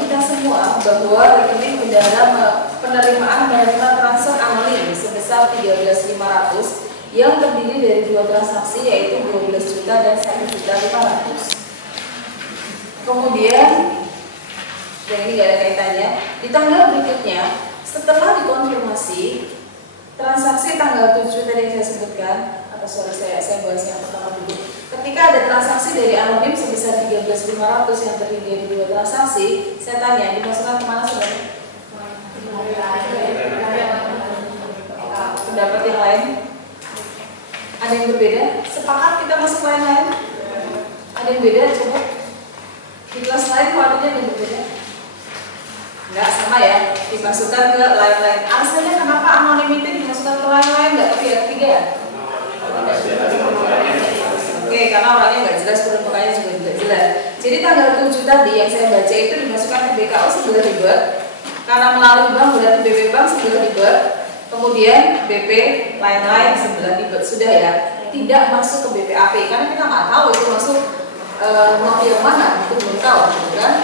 kita semua bahwa rekening bendahara penerimaan menerima transfer anonim sebesar 13.500 yang terdiri dari 2 transaksi yaitu 12 juta dan 1.500.000. Kemudian, yang ini gak ada kaitannya, di tanggal berikutnya setelah dikonfirmasi transaksi tanggal 7 tadi yang saya sebutkan, atau saya bahas yang pertama dulu. Ketika ada transaksi dari anonim sebesar 13.500 yang terdiri dari 2 transaksi, saya tanya dimasukkan kemana sebenarnya? Pendapat yang lain? Ada yang berbeda? Sepakat kita masuk lain-lain? Ada yang beda? Coba di kelas lain warnanya ada yang berbeda? Enggak, sama ya, dimasukkan ke lain-lain. Alasannya kenapa anonymity dimasukkan ke lain-lain, enggak ke pihak ketiga? Oke, karena orangnya nggak jelas, peruntukannya juga tidak jelas. Jadi tanggal 7 tadi yang saya baca itu dimasukkan ke BKU sebelah ribet. Karena melalui bank berarti BP Bank sebelah ribet. Kemudian BP lain-lain sebelah ribet. Sudah ya, tidak masuk ke BPAP karena kita nggak tahu itu masuk note yang mana, itu belum tahu, gitu kan?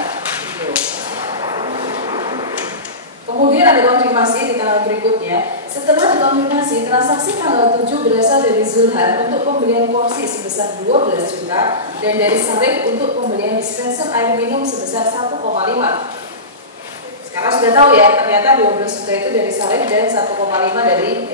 Kemudian ada konfirmasi di tanggal berikutnya. Setelah dikonfirmasi, transaksi tanggal 7 berasal dari Zulhan untuk pembelian kursi sebesar 12 juta dan dari Sarif untuk pembelian dispenser air minum sebesar 1,5. Sekarang sudah tahu ya, ternyata 12 juta itu dari Sarif dan 1,5 dari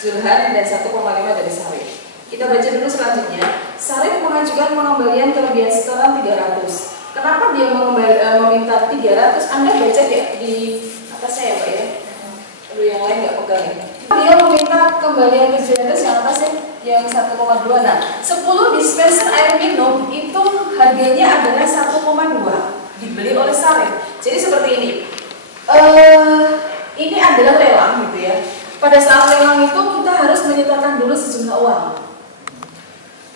Zulhan dan 1,5 dari Sarif. Kita baca dulu selanjutnya. Sarif mengajukan pengembalian kelebihan setoran 300. Kenapa dia meminta 300? Anda baca di atas saya Pak ya. Aduh, yang lain nggak pegang ya. Dia meminta kembalian ke 300 yang atas ya, yang 1,2. Nah, 10 dispenser air minum itu harganya adalah 1,2 dibeli oleh Sarif. Jadi seperti ini. Ini adalah lelang gitu ya. Pada saat lelang itu kita harus menyertakan dulu sejumlah uang.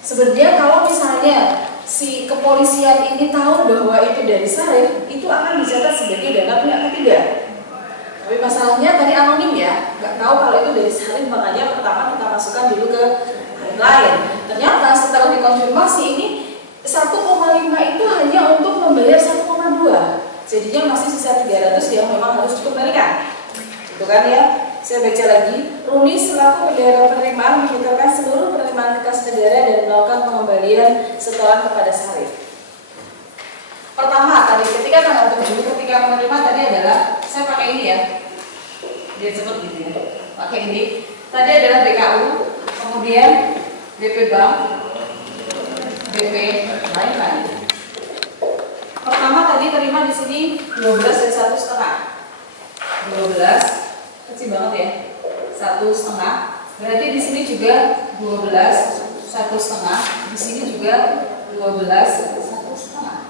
Sebenarnya kalau misalnya si kepolisian ini tahu bahwa itu dari Sarif, itu akan dicatat sebagai dana pihak ketiga. Tapi masalahnya tadi anonim ya, nggak tahu kalau itu dari Sarif, makanya pertama kita masukkan dulu ke lain. Ternyata setelah dikonfirmasi ini 1,5 itu hanya untuk membayar 1,2. Jadinya masih sisa 300 yang memang harus dikembalikan. Itu kan ya? Saya baca lagi. Runi selaku bendahara penerimaan menyetorkan seluruh penerimaan ke kas negara dan melakukan pengembalian setoran kepada Sarif. Pertama tadi ketika tanggal 7 ketika menerima tadi adalah saya pakai ini ya. Dia sebut gitu ya. Pakai ini. Tadi adalah BKU, kemudian BP Bank, BP lain-lain. Pertama tadi terima di sini 12 dan 1,5. 12 kecil banget ya, 1,5. Berarti di sini juga 12, 1,5. Di sini juga 12, 1,5.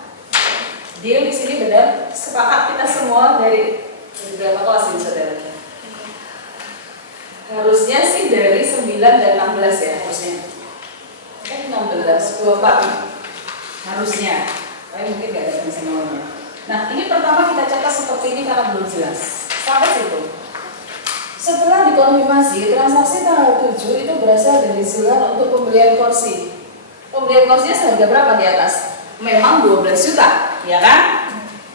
Deal di sini benar. Sepakat kita semua dari berapa kelas ini saudara? Harusnya sih dari 9 dan 16 ya harusnya. 16, 24 harusnya. Tapi mungkin nggak ada semua. Nah ini pertama kita catat seperti ini karena belum jelas. Sampai situ. Setelah dikonfirmasi, transaksi tanggal 7 itu berasal dari Zulhan untuk pembelian kursi. Pembelian kursinya seharga berapa di atas? Memang 12 juta, ya kan?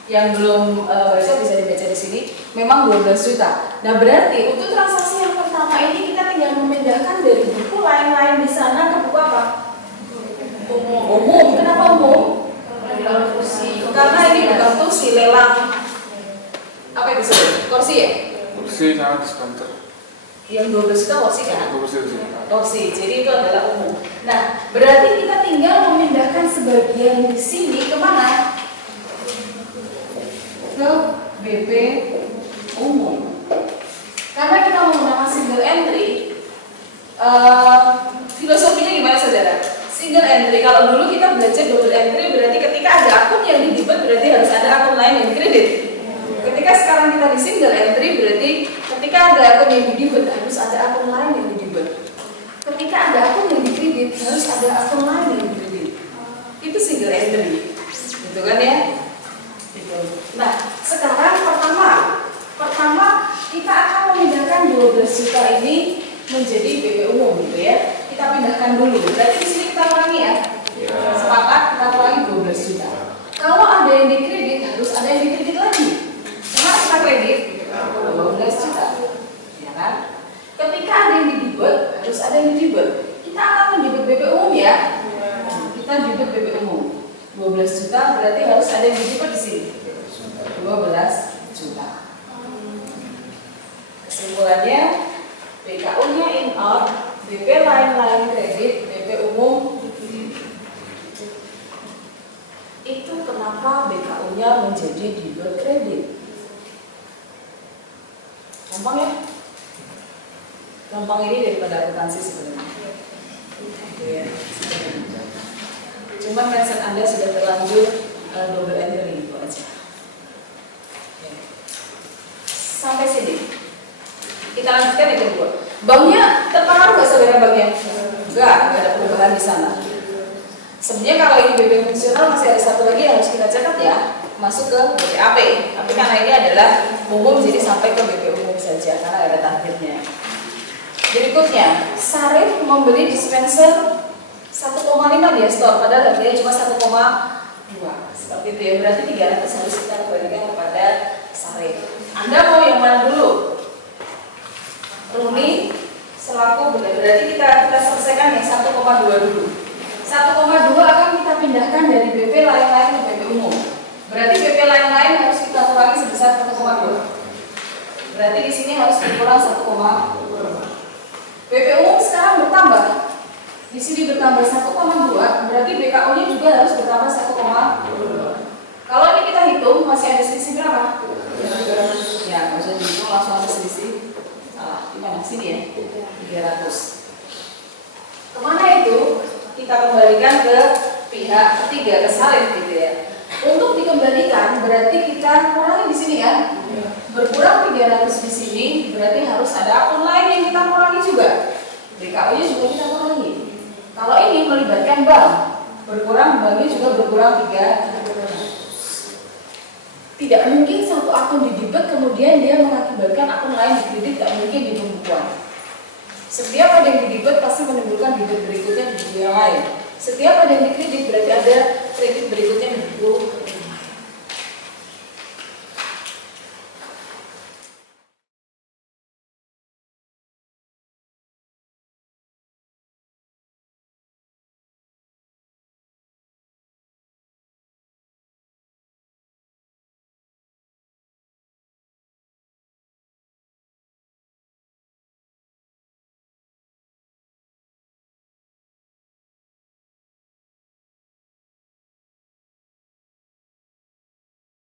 Yang belum baca bisa dibaca di sini. Memang 12 juta. Nah berarti untuk transaksi yang pertama ini kita tinggal memindahkan dari buku lain-lain di sana ke buku apa? Umum. Kenapa umum? Karena ini bukan tuh si lelang. Apa itu sih? Kursi ya? Kursi sama dispenser. Yang 12 juta kursi kan? Kursi. Jadi itu adalah umum. Nah, berarti kita tinggal memindahkan sebagian di sini kemana? Ke BP umum. Karena kita menggunakan single entry, filosofinya gimana saudara? Single entry, kalau dulu kita belajar double entry berarti ketika ada akun yang di debit berarti harus ada akun lain yang kredit. Ketika sekarang kita di single entry berarti ketika ada akun yang di debit harus ada akun lain yang di debit. Ketika ada akun yang di kredit harus ada akun lain yang di kredit. Itu single entry, gitu kan ya? Gitu. Nah, sekarang pertama kita akan memindahkan 12 juta ini menjadi BP umum, gitu ya. Kita pindahkan dulu. Berarti di sini kita kurangi ya. Sepakat kita kurangi 12 juta. Kalau ada yang dikredit harus ada yang dikredit lagi. BKU-nya in out, BP lain-lain kredit, BP umum. Itu kenapa BKU-nya menjadi debit kredit? Gampang ya? Gampang ini daripada akuntansi sebenarnya. Ya. Cuma mindset Anda sudah terlanjur double entry itu aja. Ya. Sampai sini. Kita lanjutkan yang kedua. Banknya terpengaruh nggak saudara banknya? Enggak ada perubahan di sana. Sebenarnya kalau ini BP fungsional masih ada satu lagi yang harus kita catat ya, masuk ke BPAP. Tapi karena ini adalah umum jadi sampai ke BP umum saja karena ada targetnya. Berikutnya, Sarif membeli dispenser 1,5 dia store, padahal harganya cuma 1,2. Seperti itu ya, berarti 300 harus kita kembalikan kepada Sarif. Anda mau yang mana dulu? Runi selaku berarti kita selesaikan yang 1,2 dulu. 1,2 akan kita pindahkan dari BP lain-lain ke BP umum. Berarti BP lain-lain harus kita kurangi sebesar 1,2. Berarti di sini harus dikurang 1,2. BP umum sekarang bertambah. Di sini bertambah 1,2, berarti BKU-nya juga harus bertambah 1,2. Kalau ini kita hitung masih ada selisih berapa? Ya, nggak usah dihitung, langsung ada selisih. Salah, di mana? Sini ya, 300. Kemana itu? Kita kembalikan ke pihak ketiga, ke Sarif gitu ya. Untuk dikembalikan berarti kita kurangi di sini kan? Berkurang 300 di sini, berarti harus ada akun lain yang kita kurangi juga. BKU-nya juga kita kurangi. Kalau ini melibatkan bank, berkurang banknya juga berkurang 300. Tidak mungkin satu akun didebit kemudian dia mengakibatkan akun lain dikredit, tidak mungkin di pembukuan. Setiap ada yang didebit pasti menimbulkan debit berikutnya di buku yang lain. Setiap ada yang dikredit berarti ada kredit berikutnya di buku